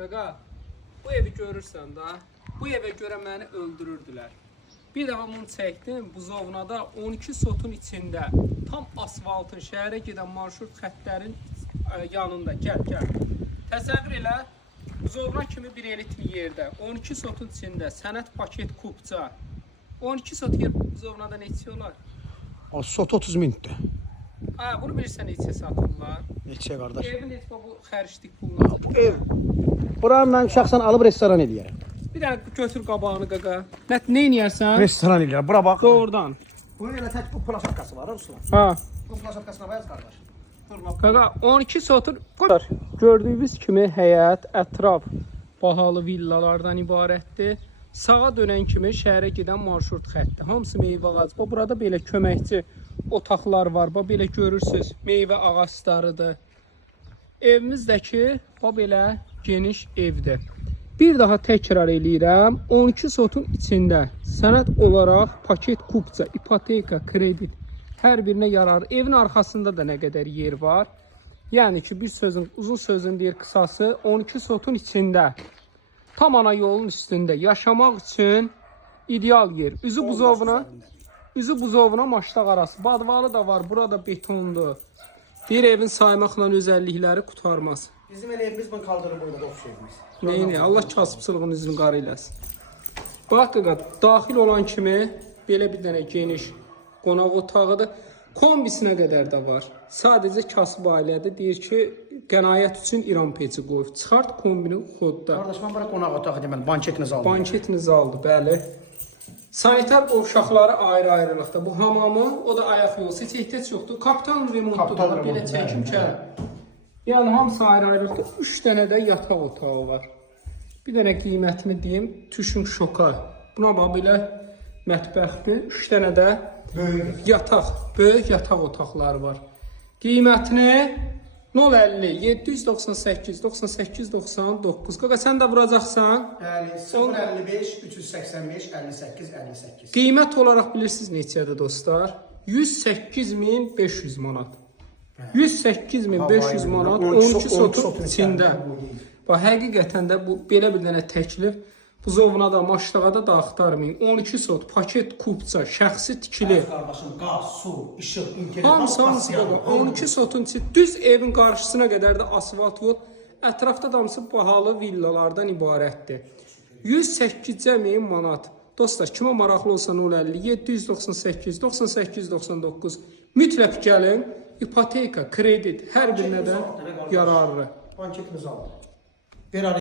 Qaqa, bu evi görürsən da, bu evə görə məni öldürürdülər. Bir dəfə bunu çəkdim, buzovnada 12 sotun içində, tam asfaltın, şəhərə gedən marşrut xəttlərin yanında, gəl. Təsəvvür elə, buzovna kimi bir elitli yerdə, 12 sotun içində, sənət paket kupça. 12 sot yer buzovnada neçə olar? O sot 30 mindir. Ha, bunu bilirsən neçə satırlar? Neçə qardaş? Evin neçə bu xərclik puluna? Bu ev. Buranı mən şəxsən alıb restoran eləyərəm. Bir dənə götür qabağını qaqa. Nə eləyərsən? Restoran eləyərəm. Bura bax. Doğrudan. Bunun elə tək bu plasakası var, Ruslan. Ha. Bu plasakasına bayaz qardaş. Dur bax. Qaqa 12 sotur. Gördüyünüz kimi həyət, ətraf bahalı villalardan ibarətdir. Sağa dönən kimi şəhərə gedən marşrut xətti. Hamısı meyvə ağacı. Burada belə köməkçi otaqlar var. Belə görürsüz, meyvə ağaclarıdır. Evimizdəki belə geniş evdir. Bir daha təkrar eləyirəm. 12 sotun içində sənəd olaraq paket kupça, ipoteka, kredit hər birinə yarar. Evin arxasında da nə qədər yer var. Yəni ki, bir sözün, uzun sözün deyir qısası 12 sotun içində tam ana yolun üstündə yaşamaq üçün ideal yer. Üzü buzovuna maştaq arası. Badvalı da var. Burada betondur. Bir evin saymaqla özəllikləri qurtarmaz. Bizim elə evimiz bunu kaldırır boyunda oxşu evimiz. Neyini? Allah kasıbçılığın üzünü qara eləsin. Bax qaqa, daxil olan kimi belə bir dənə geniş qonaq otağıdır. Kombisinə qədər də var. Sadəcə kasıb ailədir. Deyir ki, qənaət üçün İran peci qoyub. Çıxart kombini xodda. Qardaş, mən bura qonaq otağı deməli, banket zaldır. Banket zaldır, bəli. Sanitar qovşaqları ayrı-ayrılıqda. Bu hamamı, o da ayaq yolu. Heç ehtiyac yoxdur. Kapital remontdur. Belə çəkim kəl. Yəni hamısı ayrı-ayrılıqda. 3 dənə də yataq otağı var. Bir dənə qiymətini deyim. Tüşün şoka. Buna bax belə mətbəxdir. 3 dənə də böyük yataq otaqları var. Qiymətini 050 798 98 99. Qaqa sən də vuracaqsan? Bəli, 055 385 58 58. Qiymət olaraq bilirsiniz neçədir dostlar? 108.500 manat. 108.500 manat 12 sotun içində. Bax, həqiqətən də bu belə bir dənə təklif buzovuna da, maştağa da axtarmayın. 12 sot, paket kupça, şəxsi tikili. Qardaşım, qaz, su, işıq, internet, Hamısı 12 sotun içi, düz evin qarşısına qədər də asfalt yol. Ətrafda da hamısı bahalı villalardan ibarətdir. 108.000 manat. Dostlar, kimə maraqlı olsa 050 798 98 99 mütləq gəlin. İpoteka, kredit hər birinə də yararlı. Banketimiz aldı.